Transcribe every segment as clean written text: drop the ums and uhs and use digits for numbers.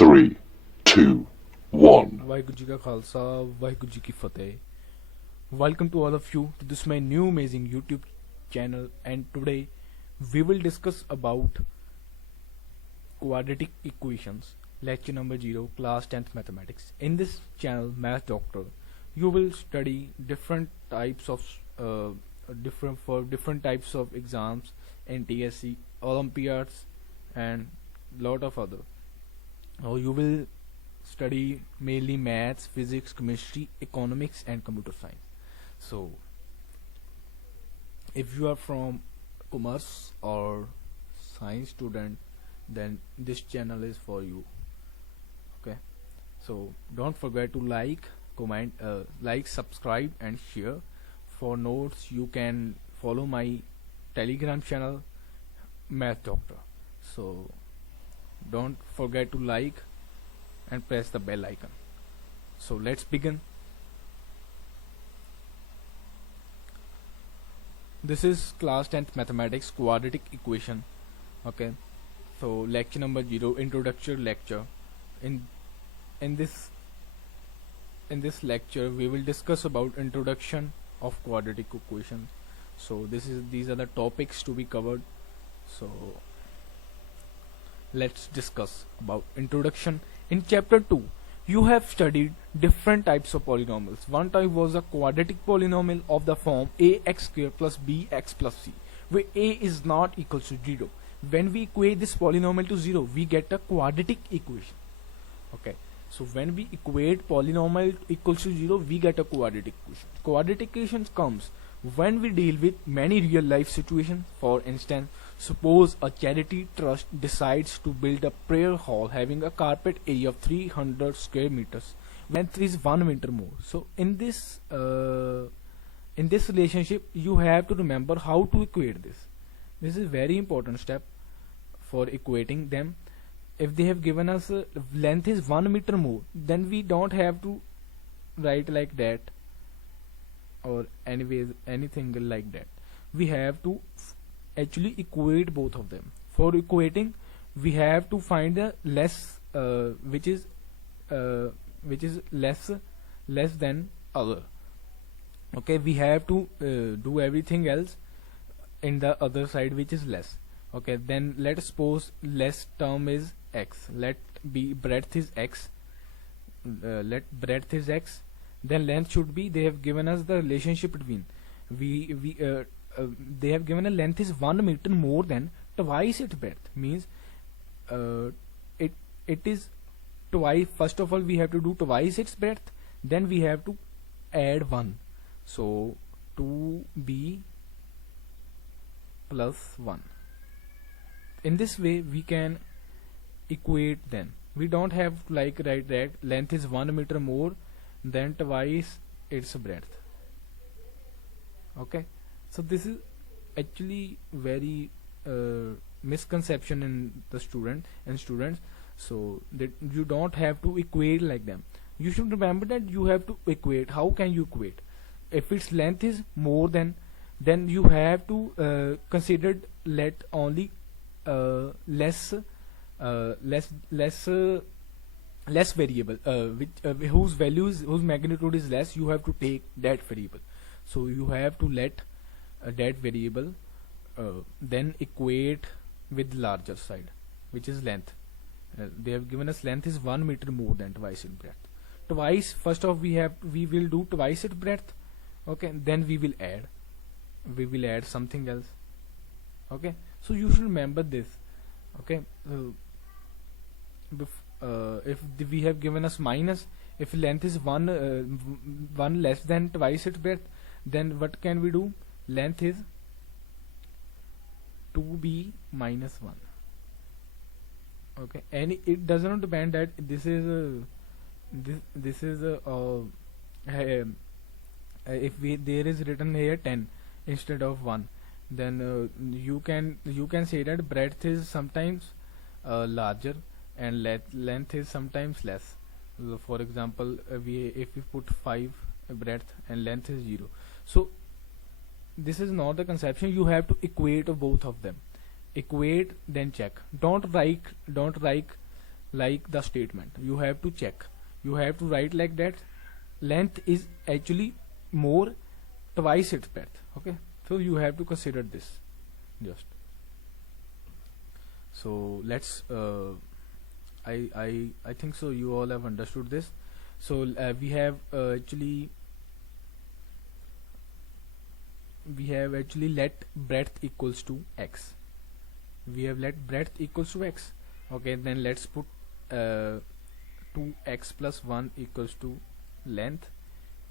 3, 2, 1. वाहिगुरु जी का खालसा वाहिगुरु जी की फतेह. Welcome to all of you to this my new amazing YouTube channel, and today we will discuss about quadratic equations. Lecture number 0, class 10th mathematics. In this channel, Math Doctor, you will study different types of different types of exams in TSC, Olympiads, and lot of other. Now you will study mainly maths, physics, chemistry, economics, and computer science. So, if you are from commerce or science student, then this channel is for you. Okay, so don't forget to like, comment, subscribe, and share. For notes, you can follow my Telegram channel, Math Doctor. So, don't forget to like and press the bell icon. So let's begin. This is class 10th mathematics quadratic equation. Okay, so lecture number 0, introductory lecture. In this lecture we will discuss about introduction of quadratic equations. So these are the topics to be covered. So let's discuss about introduction. In chapter 2, you have studied different types of polynomials. One type was a quadratic polynomial of the form ax square plus bx plus c, where a is not equal to 0. When we equate this polynomial to 0, we get a quadratic equation. Okay, so when we equate polynomial equals to 0, we get a quadratic equation. Quadratic equation comes when we deal with many real life situations. For instance, suppose a charity trust decides to build a prayer hall having a carpet area of 300 square meters. Length is 1 meter more. So in this relationship, you have to remember how to equate this. This is very important step for equating them. If they have given us length is 1 meter more, then we don't have to write like that or anyways anything like that. We have to actually equate both of them. For equating, we have to find the less which is less than other. Okay, we have to do everything else in the other side which is less. Okay, then let's suppose less term is x. Let be breadth is x. Let breadth is x. Then length should be, they have given us the relationship between they have given a length is 1 meter more than twice its breadth. Means it is twice. First of all, we have to do twice its breadth, then we have to add 1. So 2b plus 1. In this way we can equate them. We don't have like write that length is 1 meter more than twice its breadth. Okay, so this is actually very misconception in the students. So that you don't have to equate like them. You should remember that you have to equate. How can you equate? If its length is more than, then you have to consider let only less variable whose magnitude is less. You have to take that variable. So you have to let that variable then equate with larger side, which is length. They have given us length is 1 meter more than twice its breadth. Twice, first off we will do twice its breadth. Okay, then we will add something else. Okay, so you should remember this. Okay, if we have given us minus, if length is 1 less than twice its breadth, then what can we do? Length is 2b minus 1. Okay, and it does not depend that this is if there is written here 10 instead of 1, then you can say that breadth is sometimes larger and length is sometimes less. For example, if we put 5 breadth and length is 0. So this is not the conception. You have to equate both of them. Equate, then check. Don't write like the statement. You have to check. You have to write like that. Length is actually more twice its breadth. Okay, so you have to consider this. Just so let's. I think so. You all have understood this. So we have actually let breadth equals to x. We have let breadth equals to x. Okay, then let's put 2x plus 1 equals to length,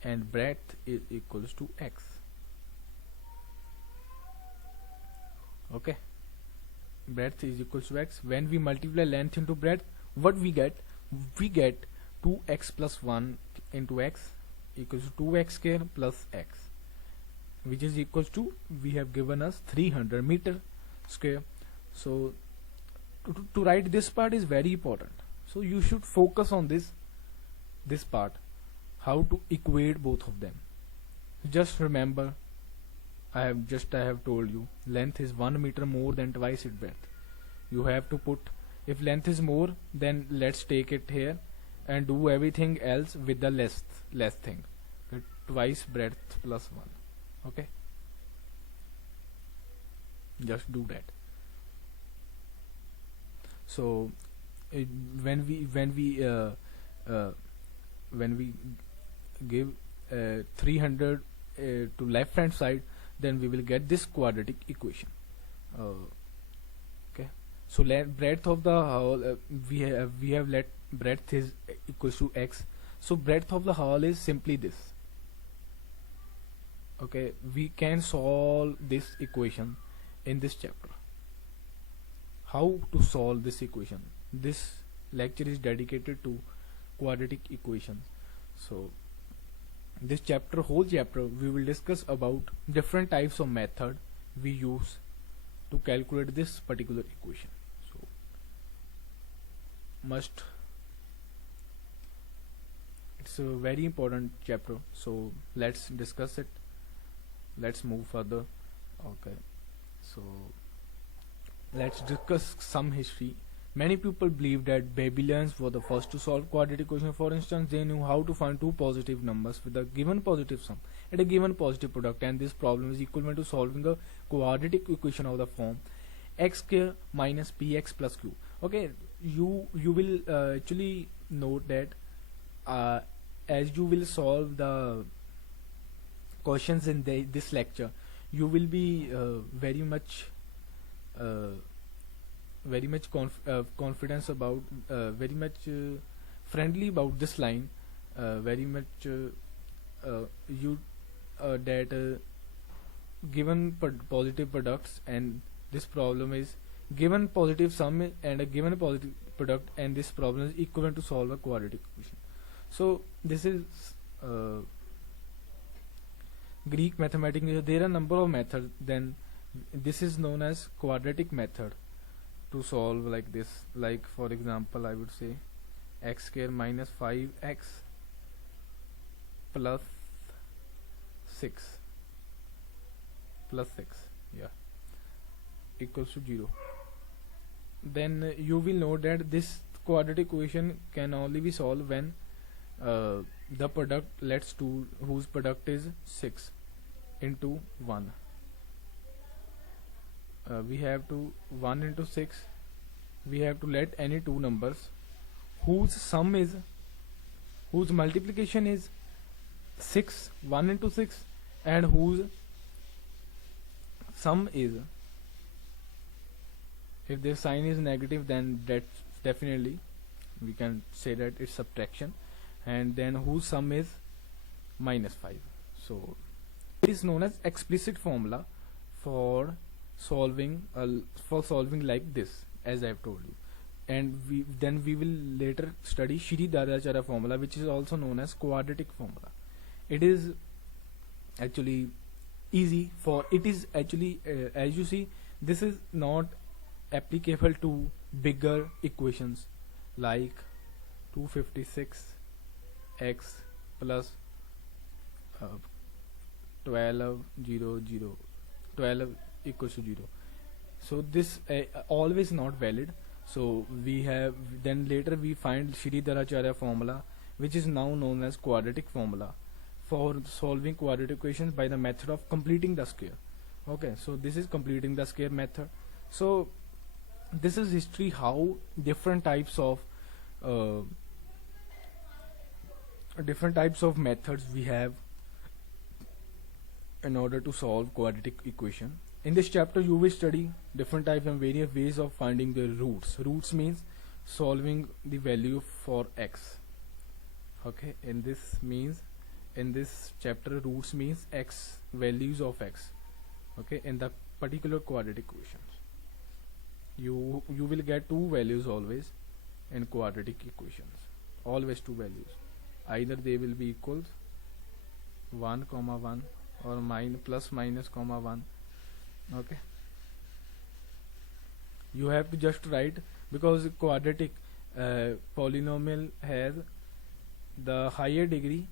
and breadth is equals to x. Okay, breadth is equals to x. When we multiply length into breadth, what we get? We get 2x plus 1 into x equals to 2x square plus x, which is equals to, we have given us 300 meter square. So to write this part is very important, so you should focus on this part, how to equate both of them. Just remember, I have told you length is 1 meter more than twice its breadth. You have to put, if length is more, then let's take it here and do everything else with the less thing. Okay, twice breadth plus 1. Okay, just do that. So when we give 300 to left hand side, then we will get this quadratic equation. Okay, so breadth of the hole, we have let breadth is equals to x, so breadth of the hole is simply this. Okay, we can solve this equation in this chapter. How to solve this equation? This lecture is dedicated to quadratic equations. So this chapter, whole chapter, we will discuss about different types of method we use to calculate this particular equation. So it's a very important chapter, so let's discuss it. Let's move further. Okay, so let's discuss some history. Many people believe that Babylonians were the first to solve quadratic equation. For instance, they knew how to find two positive numbers with a given positive sum and a given positive product, and this problem is equivalent to solving a quadratic equation of the form x square minus px plus q. Okay, you will actually note that as you will solve the questions in this lecture, you will be very much confidence about, very much friendly about this line, very much that given positive products, and this problem is given positive sum and a given positive product, and this problem is equivalent to solve a quadratic equation. So this is Greek mathematics. There are a number of methods, then this is known as quadratic method to solve like this. Like for example, I would say x square minus 5x plus 6 yeah, equals to 0. Then you will know that this quadratic equation can only be solved when the product, let's do whose product is 6 into 1. We have to 1 into 6, we have to let any two numbers whose sum is, whose multiplication is 6, 1 into 6, and whose sum is, if their sign is negative, then that's definitely we can say that it's subtraction, and then whose sum is minus 5. So it is known as explicit formula for solving like this, as I have told you. And we will later study Shri-Daracharya formula, which is also known as quadratic formula. It is actually easy for, it is actually as you see, this is not applicable to bigger equations like 256 x plus 12 equals to 0. So this always not valid. So we have, then later we find Sridharacharya formula, which is now known as quadratic formula for solving quadratic equations by the method of completing the square. Okay, so this is completing the square method. So this is history how different types of methods we have in order to solve quadratic equation. In this chapter you will study different types and various ways of finding the roots. Roots means solving the value for x. Okay, in this chapter roots means x, values of x. Okay, in the particular quadratic equations you will get two values always in quadratic equations, always two values, either they will be equals 1 comma 1 or plus minus comma 1. Okay, you have to just write, because quadratic polynomial has the higher degree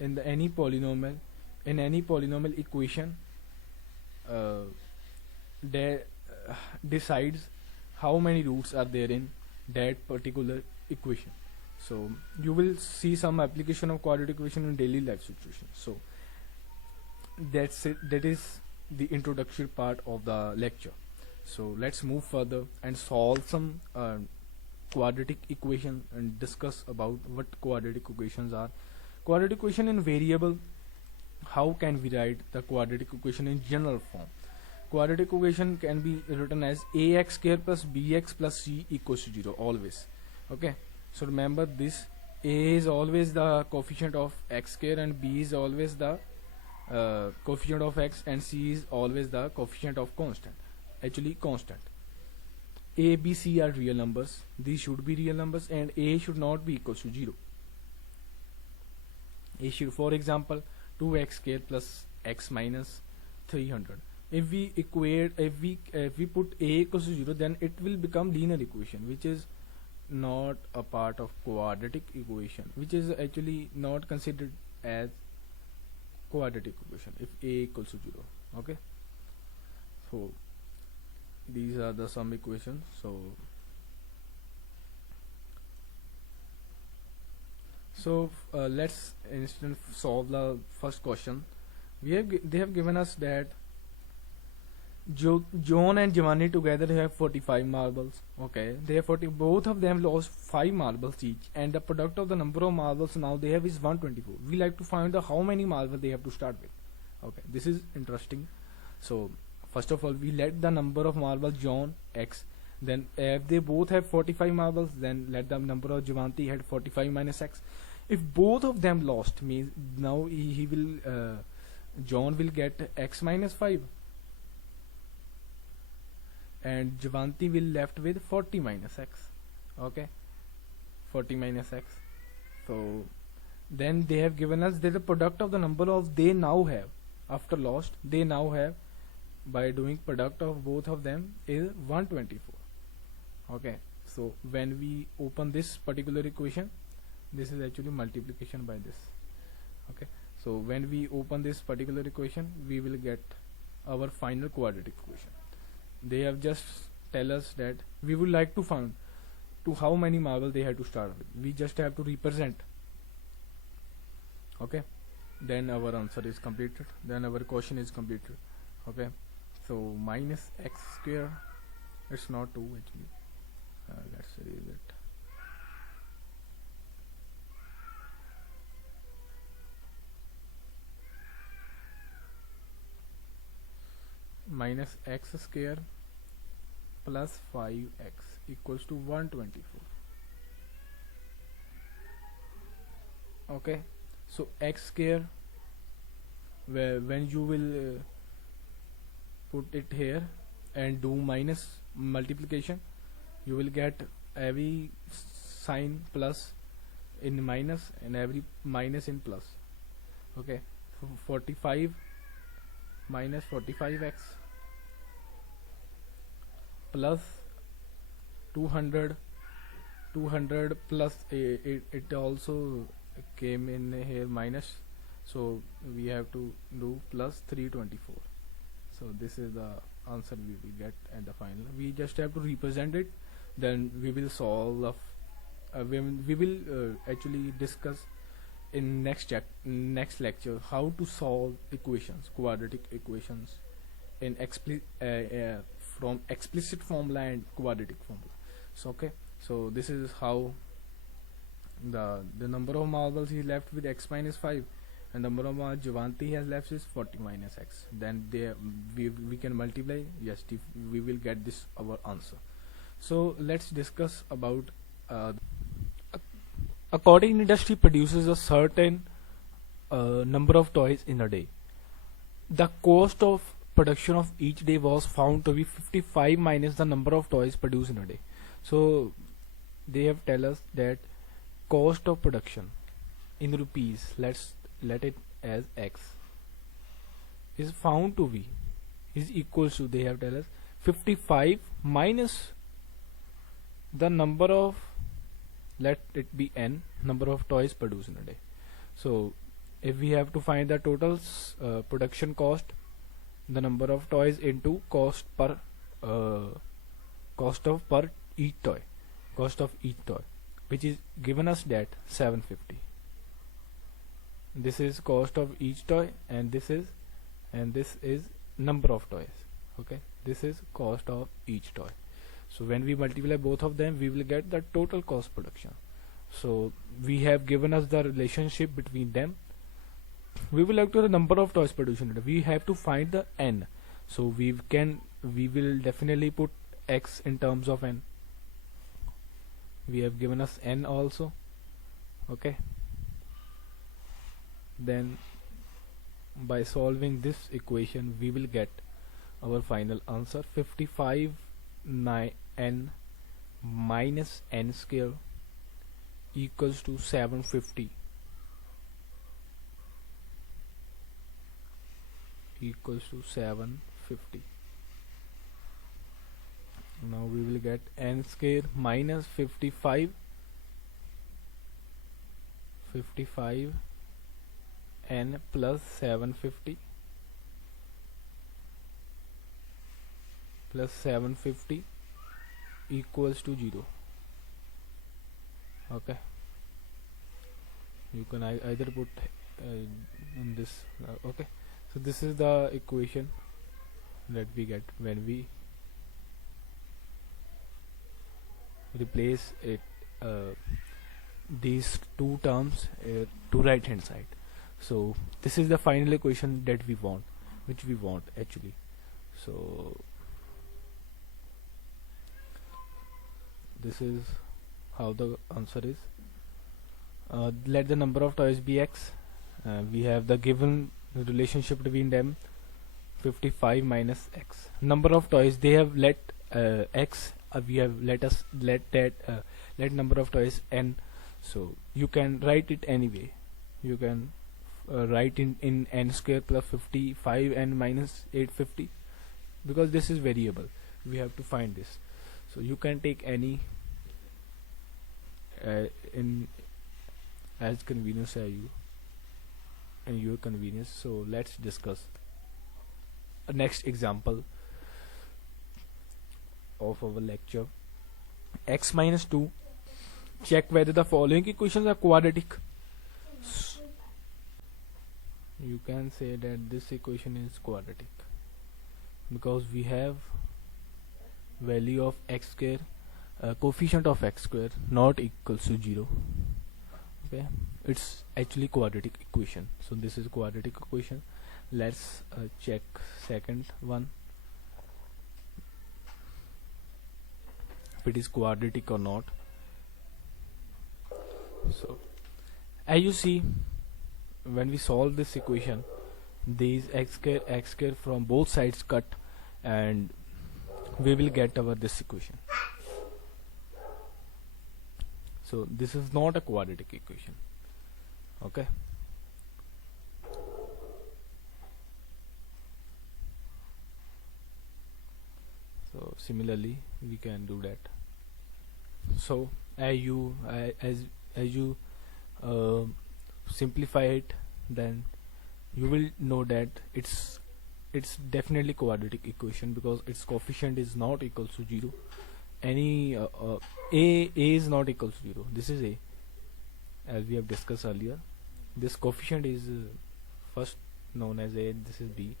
in any polynomial equation that decides how many roots are there in that particular equation. So you will see some application of quadratic equation in daily life situations. So that's it, that is the introductory part of the lecture. So let's move further and solve some quadratic equation and discuss about what quadratic equations are. Quadratic equation in variable, how can we write the quadratic equation in general form? Quadratic equation can be written as ax square plus bx plus c equals to 0 always. Okay, so remember this, a is always the coefficient of x square and b is always the coefficient of x and c is always the coefficient of constant, actually constant. A, b, c are real numbers, these should be real numbers, and a should not be equal to 0. A should, for example, 2x square plus x minus 300. If we put a equals to 0, then it will become linear equation, which is not a part of quadratic equation, which is actually not considered as quadratic equation if a equals to 0. Okay, so these are the some equations. So let's instead solve the first question. They have given us that John and Giovanni together have 45 marbles. Okay, they have both of them lost 5 marbles each, and the product of the number of marbles now they have is 124. We like to find out how many marbles they have to start with. Okay, this is interesting. So first of all, we let the number of marbles John x. Then if they both have 45 marbles, then let the number of Giovanni had 45 minus x. If both of them lost, means now he will John will get x minus 5 and Giovanni will left with 40 minus x. Okay, 40 minus x. So then they have given us that the product of the number of they now have after lost, they now have by doing product of both of them is 124. Okay, so when we open this particular equation, this is actually multiplication by this. Okay, so when we open this particular equation, we will get our final quadratic equation. They have just tell us that we would like to find to how many marbles they have to start with. We just have to represent. Okay, then our answer is completed, then our question is completed. Okay, so minus x square, it's not 2 actually, let's erase it. Minus x square plus 5x equals to 124. Okay, so x square, where when you will put it here and do minus multiplication, you will get every sign plus in minus and every minus in plus. Okay, so 45 minus 45x plus 200 plus it also came in here minus, so we have to do plus 324. So this is the answer we will get at the final. We just have to represent it, then we will solve we will actually discuss in next lecture how to solve equations, quadratic equations in from explicit formula and quadratic formula. So okay, so this is how the number of marbles he left with x minus 5 and number of marbles Javanti has left is 40 minus x. Then we can multiply. Yes, we will get this our answer. So let's discuss about according industry produces a certain number of toys in a day. The cost of production of each day was found to be 55 minus the number of toys produced in a day. So they have tell us that cost of production in rupees, let's let it as x, is found to be is equals to, they have tell us, 55 minus the number of, let it be n, number of toys produced in a day. So if we have to find the total production cost, the number of toys into cost per cost of per each toy, cost of each toy, which is given us that 750. This is cost of each toy, and this is number of toys. Okay, this is cost of each toy. So when we multiply both of them, we will get the total cost production. So we have given us the relationship between them. We will have to the number of toys produced. We have to find the n. So we will definitely put x in terms of n. We have given us n also. Okay. Then by solving this equation, we will get our final answer: 55 n minus n square equals to 750 equals to 750. Now we will get n square minus 55 n plus 750 plus 750 equals to 0. Okay, you can either put in this. Okay, so this is the equation that we get when we replace it these two terms to right hand side. So this is the final equation that we want, which we want actually. So this is how the answer is. Let the number of toys be x. We have the given relationship between them, 55 minus x. Number of toys, they have let x. We have let number of toys n. So you can write it anyway. You can write in n square plus 55 n minus 850, because this is variable. We have to find this. So you can take any in as convenience as you and your convenience. So let's discuss a next example of our lecture. X minus 2. Check whether the following equations are quadratic. You can say that this equation is quadratic because we have value of x square, coefficient of x square not equals to 0. Okay, it's actually quadratic equation. So this is quadratic equation. Let's check second one, if it is quadratic or not. So as you see, when we solve this equation, these x square from both sides cut, and we will get our this equation. So this is not a quadratic equation. Okay, so similarly we can do that. So as you simplify it, then you will know that it's it's definitely quadratic equation because its coefficient is not equals to 0. Any a is not equals to 0. This is a, as we have discussed earlier. This coefficient is first known as a, this is b,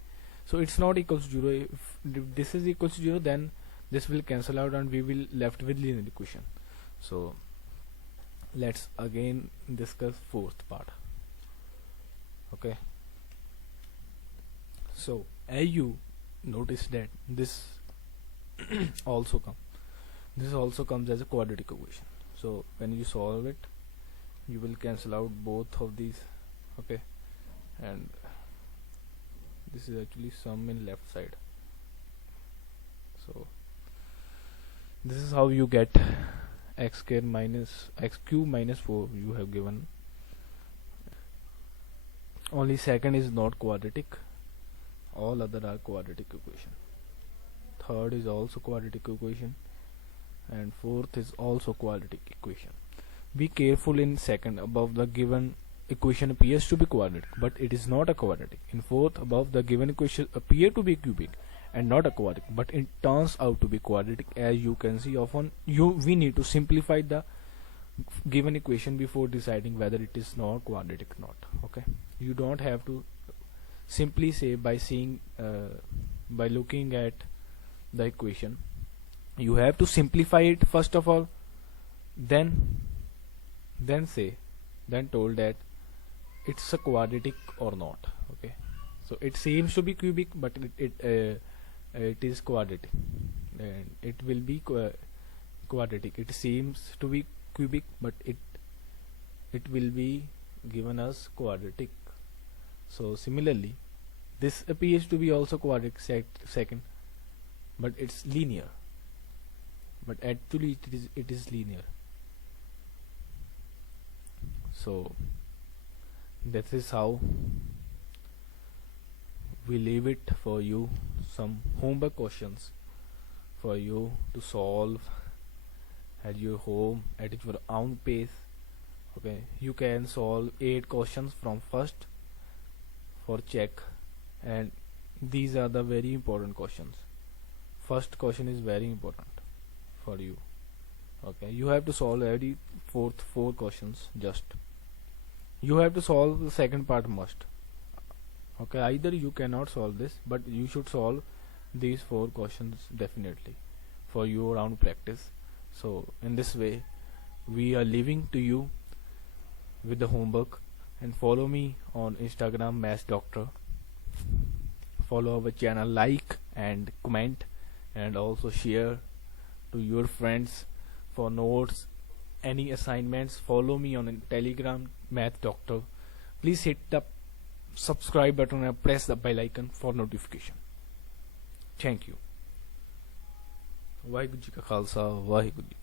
so it's not equals to 0. If this is equals to 0, then this will cancel out and we will left with linear equation. So let's again discuss fourth part. Okay, so as you notice that this also comes as a quadratic equation. So when you solve it, you will cancel out both of these. Okay, and this is actually sum in left side. So this is how you get x square minus x cube minus 4 you have given. Only second is not quadratic, all other are quadratic equation. Third is also quadratic equation, and fourth is also quadratic equation. Be careful in second. Above the given equation appears to be quadratic, but it is not a quadratic. In fourth, above the given equation appear to be cubic and not a quadratic, but it turns out to be quadratic. As you can see, often we need to simplify the given equation before deciding whether it is not quadratic or not. Okay, you don't have to simply say by seeing by looking at the equation. You have to simplify it first of all, then told that it's a quadratic or not. Okay, so it seems to be cubic, but it is quadratic, and it will be quadratic. It seems to be cubic, but it will be given as quadratic. So similarly, this appears to be also quadratic second, but it's linear. But actually it is linear. So that is how we leave it for you. Some homework questions for you to solve at your home at your own pace. Okay, you can solve 8 questions from first for check, and these are the very important questions. First question is very important for you. Okay, you have to solve every 4 questions. Just you have to solve the second part must. Okay, either you cannot solve this, but you should solve these 4 questions definitely for your own practice. So in this way we are leaving to you with the homework, and follow me on Instagram Maths Doctor. Follow our channel, like and comment, and also share to your friends for notes, any assignments. Follow me on Telegram Math Doctor. Please hit the subscribe button and press the bell icon for notification. Thank you. Waheguru ji का खालसा वाहिगुरू जी